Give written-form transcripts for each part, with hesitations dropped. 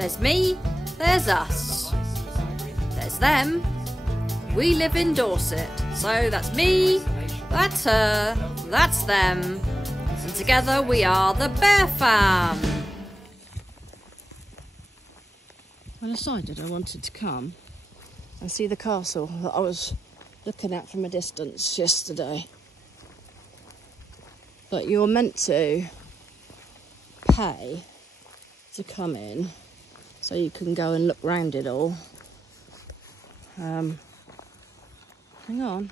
There's me, there's us. There's them. We live in Dorset. So that's me, that's her, that's them. And together we are the Bear Fam. I decided I wanted to come and see the castle that I was looking at from a distance yesterday. But you're meant to pay to come in so you can go and look round it all. Hang on.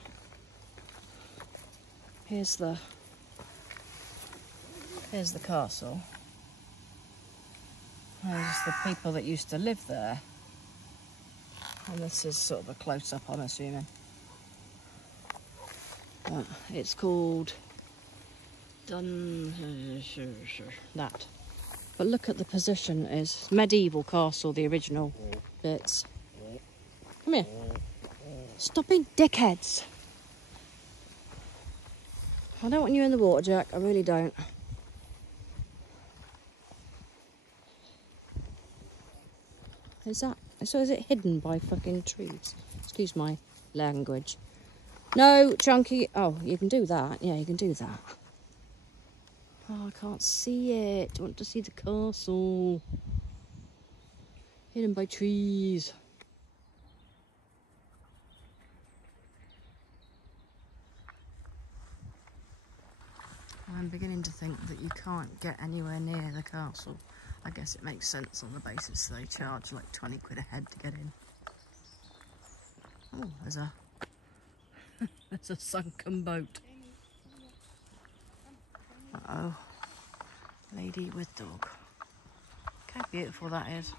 Here's the castle. There's the people that used to live there. And this is sort of a close-up, I'm assuming. It's called that. But look at the position. It's medieval castle, the original bits. Come here. Stop being dickheads. I don't want you in the water, Jack. I really don't. So is it hidden by fucking trees? Excuse my language. No, Chunky. Oh, you can do that. Yeah, you can do that. Oh, I can't see it. I want to see the castle. Hidden by trees. I'm beginning to think that you can't get anywhere near the castle. I guess it makes sense on the basis they charge like 20 quid a head to get in. Oh, there's a there's a sunken boat. Uh-oh. Lady with dog. Look how beautiful that is.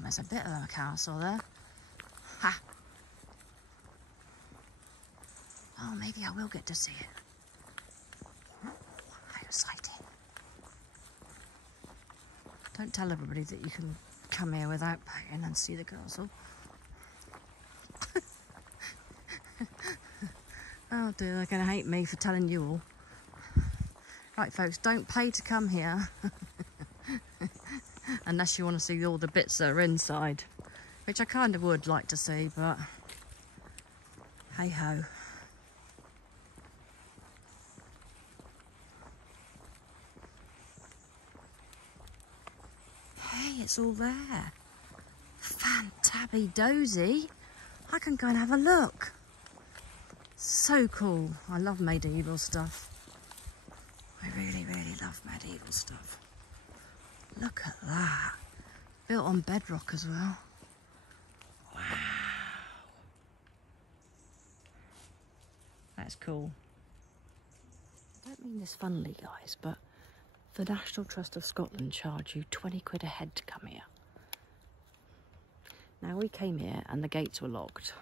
There's a bit of a castle there. Ha! Oh, maybe I will get to see it. How exciting. Don't tell everybody that you can come here without paying and see the castle. Oh dear, they're going to hate me for telling you all. Right folks, don't pay to come here. Unless you want to see all the bits that are inside. Which I kind of would like to see, but hey ho. Hey, it's all there. Fantabby-dozy. I can go and have a look. So cool. I love medieval stuff. I really, really love medieval stuff. Look at that. Built on bedrock as well. Wow. That's cool. I don't mean this funnily, guys, but the National Trust of Scotland charge you 20 quid a head to come here. Now, we came here and the gates were locked,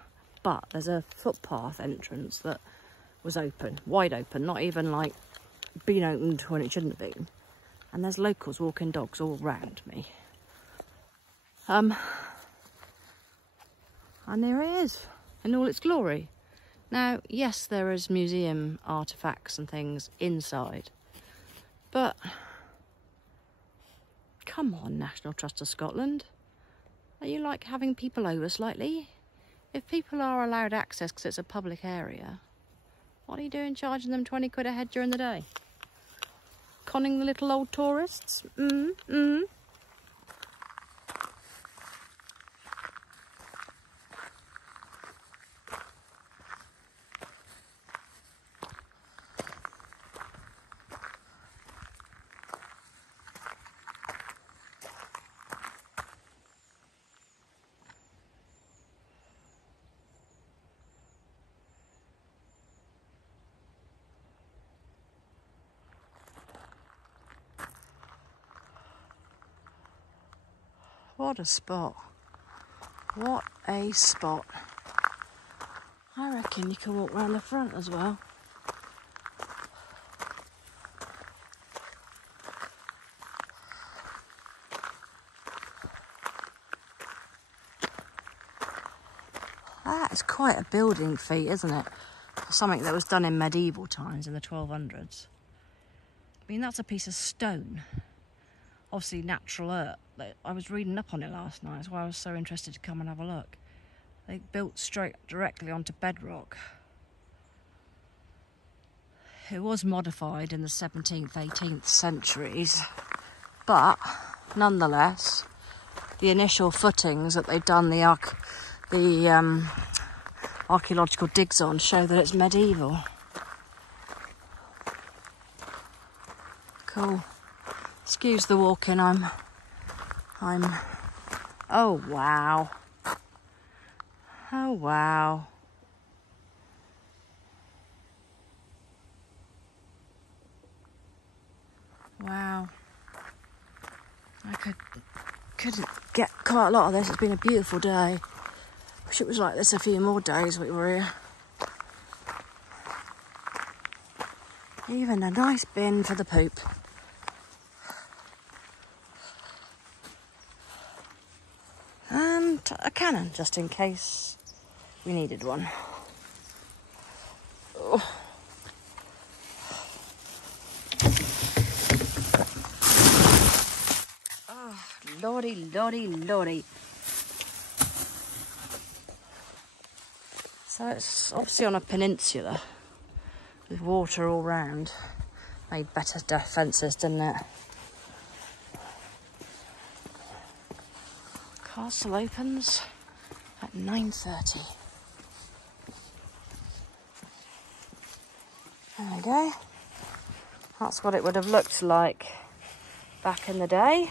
but there's a footpath entrance that was open, wide open, not even like been opened when it shouldn't have been. And there's locals walking dogs all round me. And there it is, in all its glory. Now, yes, there is museum artefacts and things inside, but come on, National Trust of Scotland. Are you like having people over slightly? If people are allowed access because it's a public area, what are you doing charging them 20 quid a head during the day? Conning the little old tourists? What a spot. What a spot. I reckon you can walk round the front as well. That is quite a building feat, isn't it? Something that was done in medieval times in the 1200s. I mean, that's a piece of stone. Obviously natural earth. I was reading up on it last night. That's why I was so interested to come and have a look. They built straight directly onto bedrock. It was modified in the 17th, 18th centuries, but nonetheless, the initial footings that they've done the archaeological digs on show that it's medieval. Cool. Excuse the walking. I'm. Oh wow. Oh wow. Wow. I couldn't get quite a lot of this. It's been a beautiful day. Wish it was like this a few more days we were here. Even a nice bin for the poop. And a cannon, just in case we needed one. Oh. Oh, lordy, lordy, lordy. So it's obviously on a peninsula with water all round. Made better defences, didn't it? Castle opens at 9:30. There we go. That's what it would have looked like back in the day.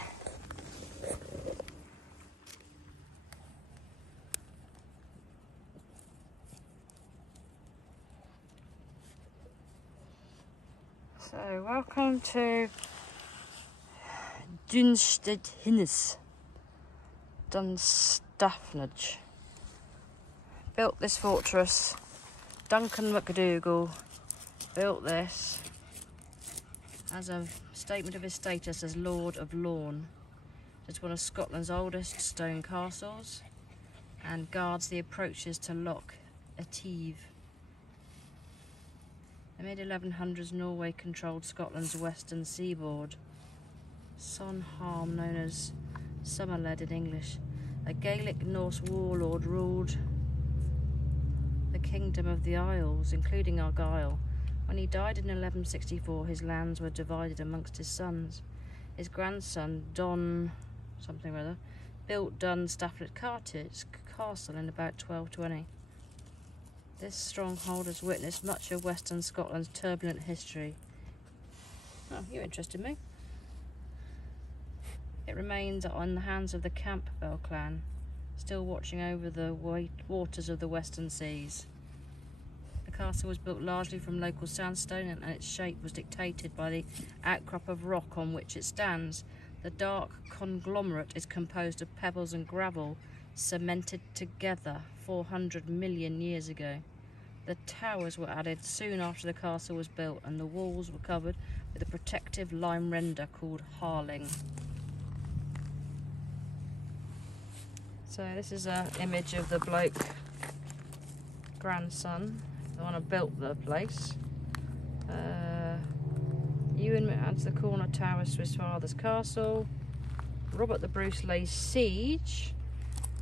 So, welcome to Dunstaffnage. Built this fortress. Duncan MacDougall built this as a statement of his status as Lord of Lorne. It's one of Scotland's oldest stone castles and guards the approaches to Loch Etive. The mid-1100s, Norway controlled Scotland's western seaboard. Sonharm, known as Somerled in English, a Gaelic Norse warlord, ruled the Kingdom of the Isles, including Argyll. When he died in 1164, his lands were divided amongst his sons. His grandson, Don something or other, built Dunstaffnage Castle in about 1220. This stronghold has witnessed much of Western Scotland's turbulent history. Oh, you interested me. It remains on the hands of the Campbell clan, still watching over the waters of the Western Seas. The castle was built largely from local sandstone, and its shape was dictated by the outcrop of rock on which it stands. The dark conglomerate is composed of pebbles and gravel cemented together 400 million years ago. The towers were added soon after the castle was built, and the walls were covered with a protective lime render called harling. So this is an image of the bloke grandson, the one who built the place. Ewan adds the corner towers to his father's castle. Robert the Bruce lays siege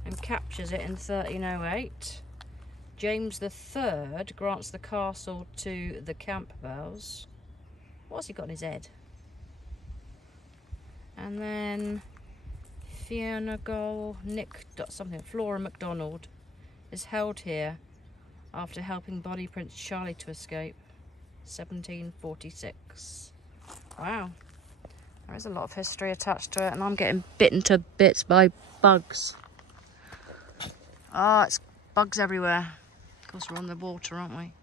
and captures it in 1308. James III grants the castle to the Campbells. What's he got in his head? And then Flora MacDonald is held here after helping Bonnie Prince Charlie to escape. 1746. Wow. There is a lot of history attached to it, and I'm getting bitten to bits by bugs. Oh, it's bugs everywhere. Of course, we're on the water, aren't we?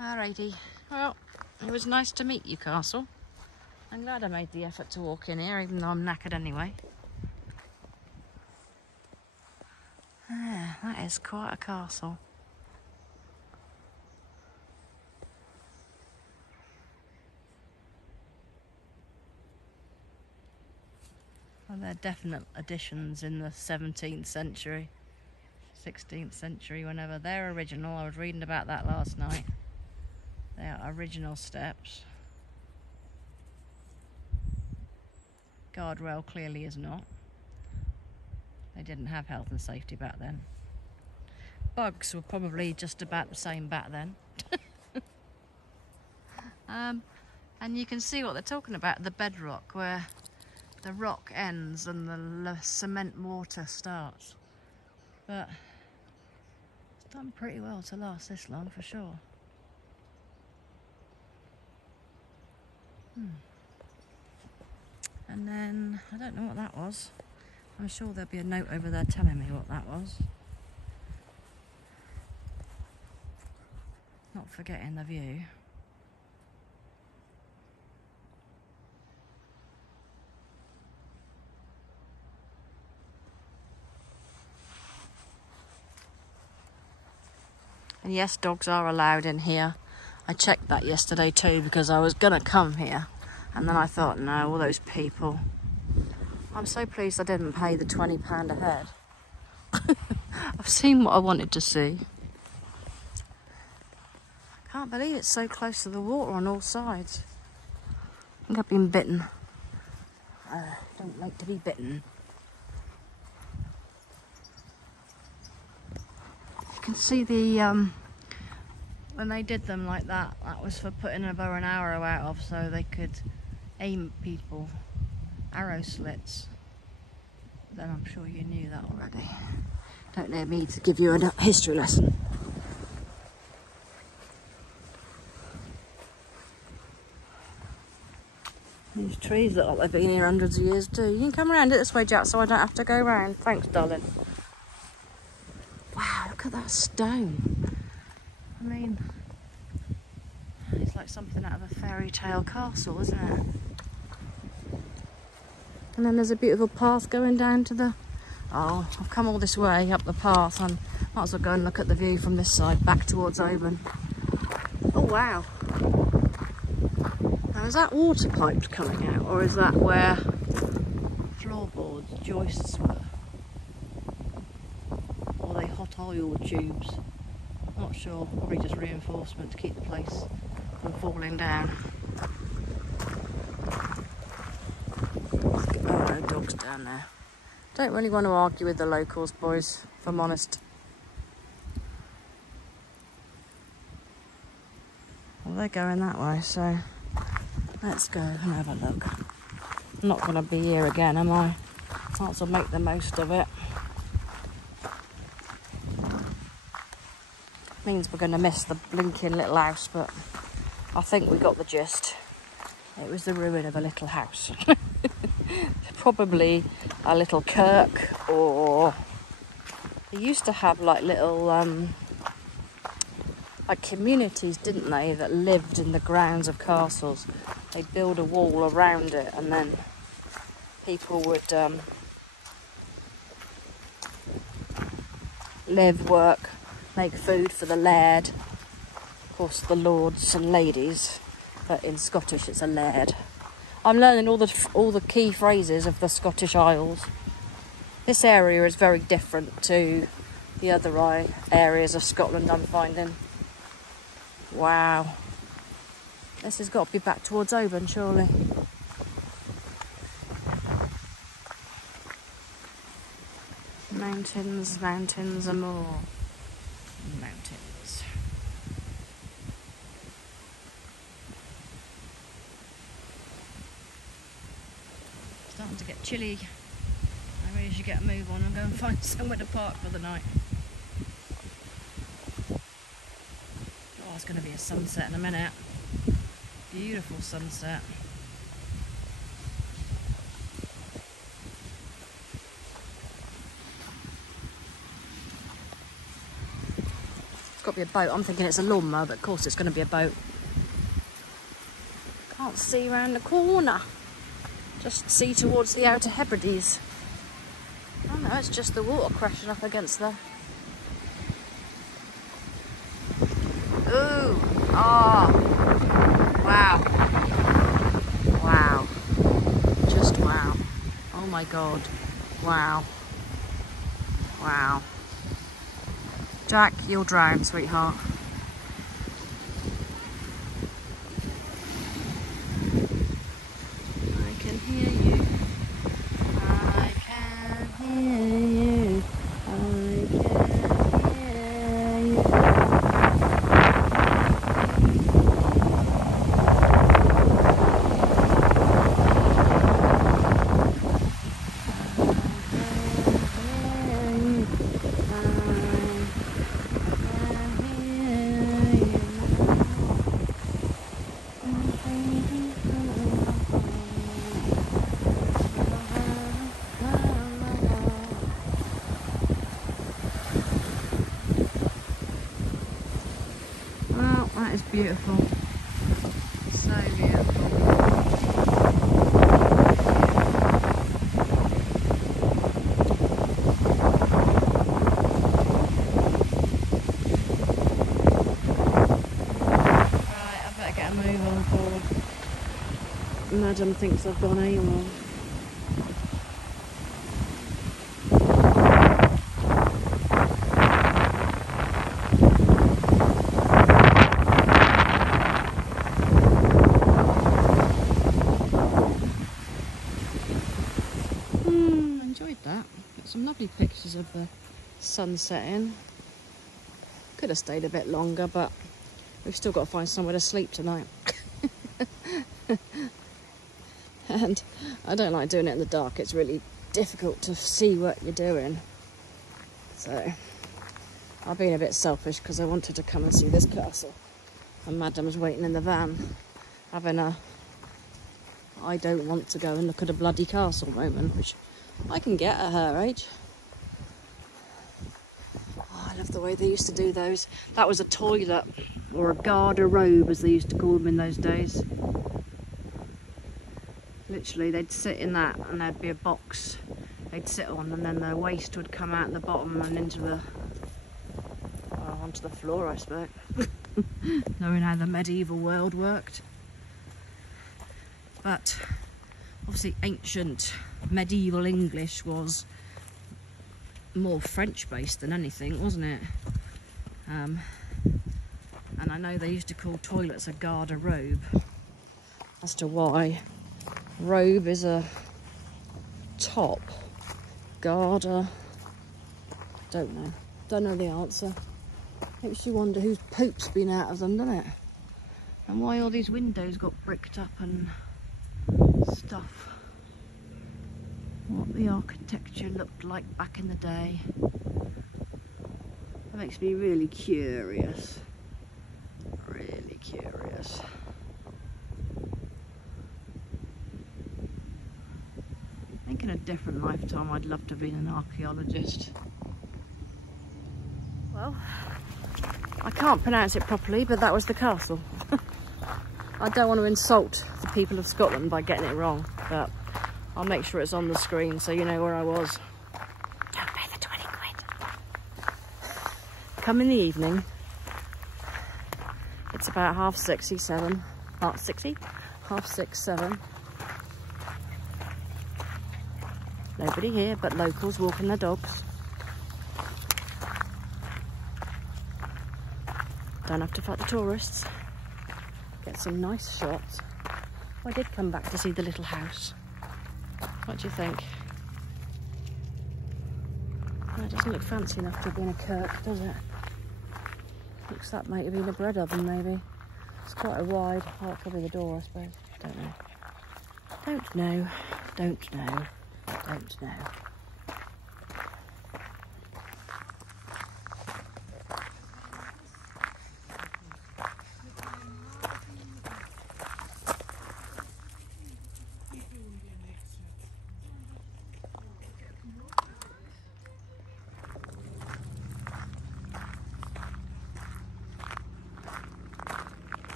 Alrighty. Well, it was nice to meet you, Castle. I'm glad I made the effort to walk in here, even though I'm knackered anyway. Ah, that is quite a castle. Well, they're definite additions in the 17th century, 16th century, whenever. They're original. I was reading about that last night. They are original steps. Guardrail clearly is not. They didn't have health and safety back then. Bugs were probably just about the same back then. And you can see what they're talking about, the bedrock, where the rock ends and the cement mortar starts. But it's done pretty well to last this long, for sure. And then, I don't know what that was. I'm sure there'll be a note over there telling me what that was. Not forgetting the view. And yes, dogs are allowed in here. I checked that yesterday too, because I was gonna come here. And then I thought, no, all those people. I'm so pleased I didn't pay the £20 a head. I've seen what I wanted to see. Can't believe it's so close to the water on all sides. I think I've been bitten. Don't like to be bitten. You can see the when they did them like that, that was for putting a bow and arrow out of, so they could aim at people. Arrow slits. Then I'm sure you knew that already. Don't need me to give you a history lesson. These trees look like they've been here hundreds of years too. You can come around it this way, Jack, so I don't have to go round. Thanks, darling. Wow, look at that stone. I mean, it's like something out of a fairy tale castle, isn't it? And then there's a beautiful path going down to the... Oh, I've come all this way up the path. I might as well go and look at the view from this side, back towards Oban. Oh, wow. Now, is that water pipes coming out, or is that where floorboards, joists were? Or are they hot oil tubes? Not sure, probably just reinforcement to keep the place from falling down. Oh, no dogs down there. Don't really want to argue with the locals, boys, if I'm honest. Well, they're going that way, so let's go and have a look. I'm not going to be here again, am I? Might as well make the most of it. Means we're going to miss the blinking little house, but I think we got the gist. It was the ruin of a little house. Probably a little kirk, or they used to have like little like communities, didn't they, that lived in the grounds of castles. They'd build a wall around it, and then people would live, work, make food for the laird. Of course, the lords and ladies, but in Scottish it's a laird. I'm learning all the key phrases of the Scottish Isles. This area is very different to the other areas of Scotland, I'm finding. Wow. This has got to be back towards Oban, surely. Mountains, mountains and more. Mountains. Starting to get chilly. I really should get a move on and go and find somewhere to park for the night. Oh, it's going to be a sunset in a minute. Beautiful sunset. It's got to be a boat. I'm thinking it's a lawnmower, but of course it's going to be a boat. Can't see around the corner. Just see towards the Outer Hebrides. Oh no, it's just the water crashing up against the... Ooh! Oh! Wow! Wow! Just wow! Oh my god! Wow! Wow! Jack, you'll drown, sweetheart. I can hear you. beautiful. So beautiful. Right, I better get a move on board. Madam thinks I've gone AWOL. Enjoyed that. Got some lovely pictures of the sun setting. Could have stayed a bit longer, but we've still got to find somewhere to sleep tonight. And I don't like doing it in the dark. It's really difficult to see what you're doing. So I've been a bit selfish because I wanted to come and see this castle. And Madam's waiting in the van, having a I don't want to go and look at a bloody castle moment, which I can get at her age. Oh, I love the way they used to do those. That was a toilet, or a garde-robe as they used to call them in those days. Literally, they'd sit in that and there'd be a box they'd sit on, and then the waste would come out the bottom and into the, well, onto the floor, I suppose. Knowing how the medieval world worked. But obviously ancient medieval English was more French based than anything, wasn't it? And I know they used to call toilets a garde-robe. As to why, robe is a top, garter, don't know the answer. Makes you wonder whose poop's been out of them, doesn't it? And why all these windows got bricked up and stuff. What the architecture looked like back in the day. That makes me really curious. Really curious. I think in a different lifetime I'd love to have been an archaeologist. Well, I can't pronounce it properly, but that was the castle. I don't want to insult the people of Scotland by getting it wrong, but I'll make sure it's on the screen so you know where I was. Don't pay the 20 quid. Come in the evening. It's about 6:30, 7. Not 60? 6:30, 7. Nobody here but locals walking their dogs. Don't have to fight the tourists. Get some nice shots. I did come back to see the little house. What do you think? Well, it doesn't look fancy enough to have been a kirk, does it? Looks like might have been a bread oven, maybe. It's quite a wide. Oh, it could be the door, I suppose. Don't know. Don't know. Don't know. Don't know.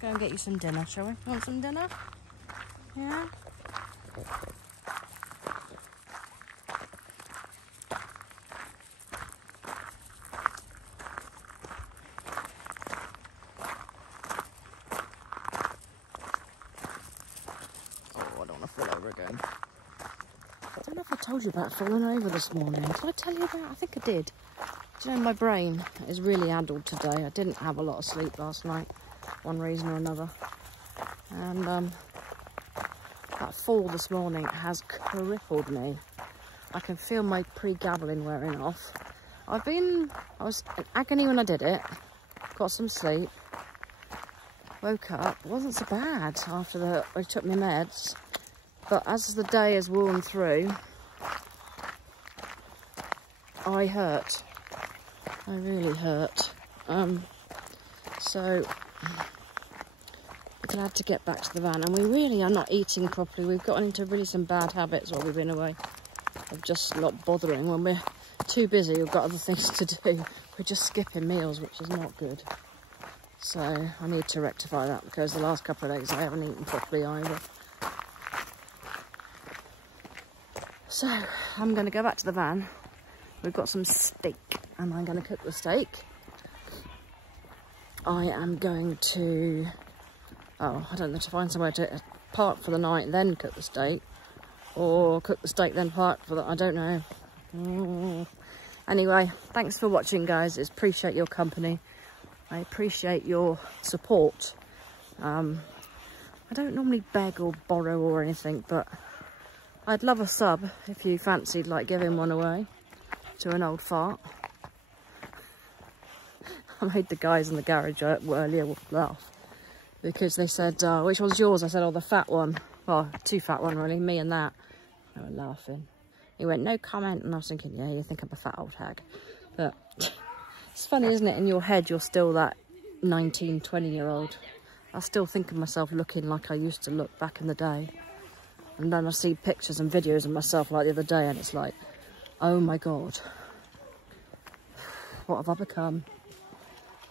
Go and get you some dinner, shall we? Want some dinner? Yeah? Oh, I don't want to fall over again. I don't know if I told you about falling over this morning. Did I tell you about it? I think I did. Do you know, my brain is really addled today. I didn't have a lot of sleep last night, one reason or another. And that fall this morning has crippled me. I can feel my pre-gabbling wearing off. I was in agony when I did it. Got some sleep. Woke up. It wasn't so bad after I took my meds. But as the day has worn through, I hurt. I really hurt. So glad to get back to the van, and we really are not eating properly. We've gotten into really some bad habits while we've been away of just not bothering when we're too busy, we've got other things to do. We're just skipping meals, which is not good. So I need to rectify that because the last couple of days I haven't eaten properly either. So I'm going to go back to the van. We've got some steak and I'm going to cook the steak. I am going to, I don't know, to find somewhere to park for the night and then cook the steak. Or cook the steak then park for that, I don't know. Anyway, thanks for watching, guys. I appreciate your company. I appreciate your support. I don't normally beg or borrow or anything, but I'd love a sub if you fancied like giving one away to an old fart. I made the guys in the garage earlier laugh because they said, which one's yours? I said, oh, the fat one. Well, too fat one really, me and that. They were laughing. He went, no comment, and I was thinking, yeah, you think I'm a fat old hag. But it's funny, isn't it? In your head, you're still that 19, 20-year-old. I still think of myself looking like I used to look back in the day. And then I see pictures and videos of myself like the other day, and it's like, oh my God, what have I become?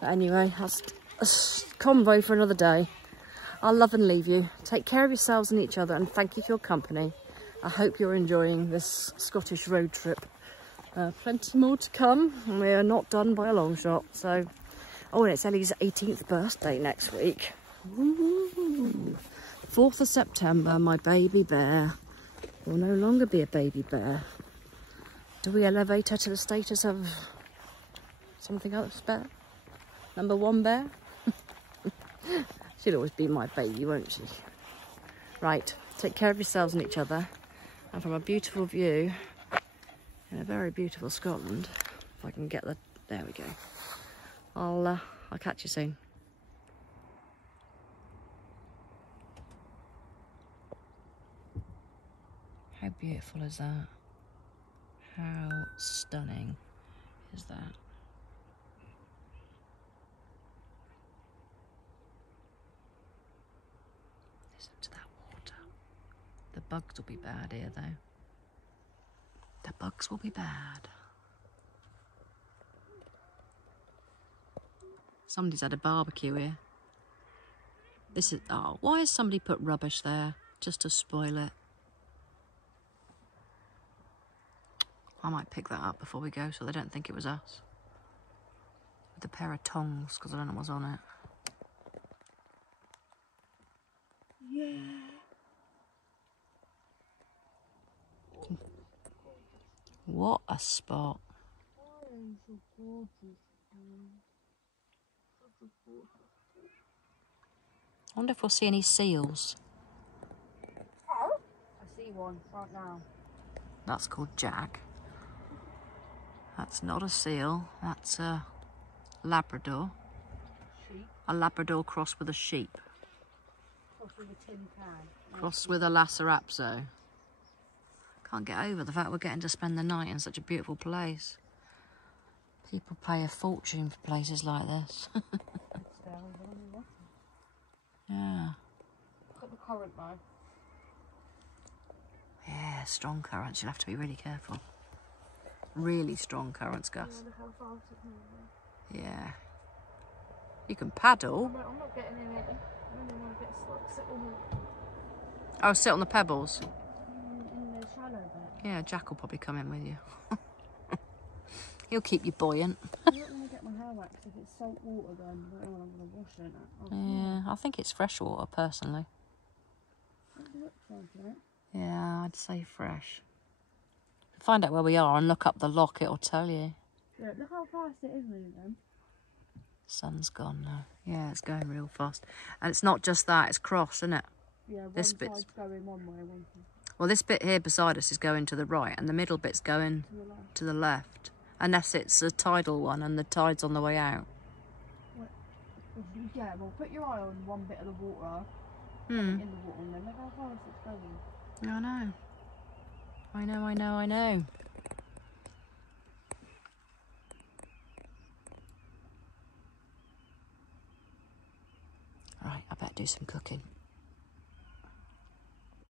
But anyway, that's a convo for another day. I'll love and leave you. Take care of yourselves and each other, and thank you for your company. I hope you're enjoying this Scottish road trip. Plenty more to come, and we're not done by a long shot. So, oh, and it's Ellie's 18th birthday next week. Ooh. 4th of September, my baby bear will no longer be a baby bear. Do we elevate her to the status of something else bear? Number 1 bear? She'll always be my baby, won't she? Right, take care of yourselves and each other. And from a beautiful view in a very beautiful Scotland, if I can get the, there we go. I'll catch you soon. How beautiful is that? How stunning is that? Listen to that water. The bugs will be bad here though. The bugs will be bad. Somebody's had a barbecue here. This is, oh, why has somebody put rubbish there just to spoil it? I might pick that up before we go so they don't think it was us. With a pair of tongs, because I don't know what's on it. Yeah. What a spot. I wonder if we'll see any seals. I see one right now. That's called Jack. That's not a seal, that's a Labrador. Sheep. A Labrador crossed with a sheep. Crossed with a tin can. Crossed with a Lhasa Can't get over the fact we're getting to spend the night in such a beautiful place. People pay a fortune for places like this. Yeah. Look at the current though. Yeah, strong currents. You'll have to be really careful. Really strong currents, Gus. Look how fast it's moving. Yeah. You can paddle. I'm not getting in it. I only want to get sit on Oh, sit on the pebbles. in the shallow bit. Yeah, Jack will probably come in with you. He'll keep you buoyant. I don't want to get my hair waxed if it's salt water then. I don't know when I'm going to wash it. Yeah, I think it's fresh water, personally. It looks like it. Yeah, I'd say fresh. Find out where we are and look up the lock, it'll tell you. Yeah, look how fast it is moving. Sun's gone now. Yeah, it's going real fast. And it's not just that, it's cross, isn't it? Yeah, this side's bit's going one way, one way. Well, this bit here beside us is going to the right, and the middle bit's going to the left. Unless it's a tidal one and the tide's on the way out. Yeah, well, put your eye on one bit of the water. In the water, and then look how fast it's going. I know. I know. Right, I better do some cooking.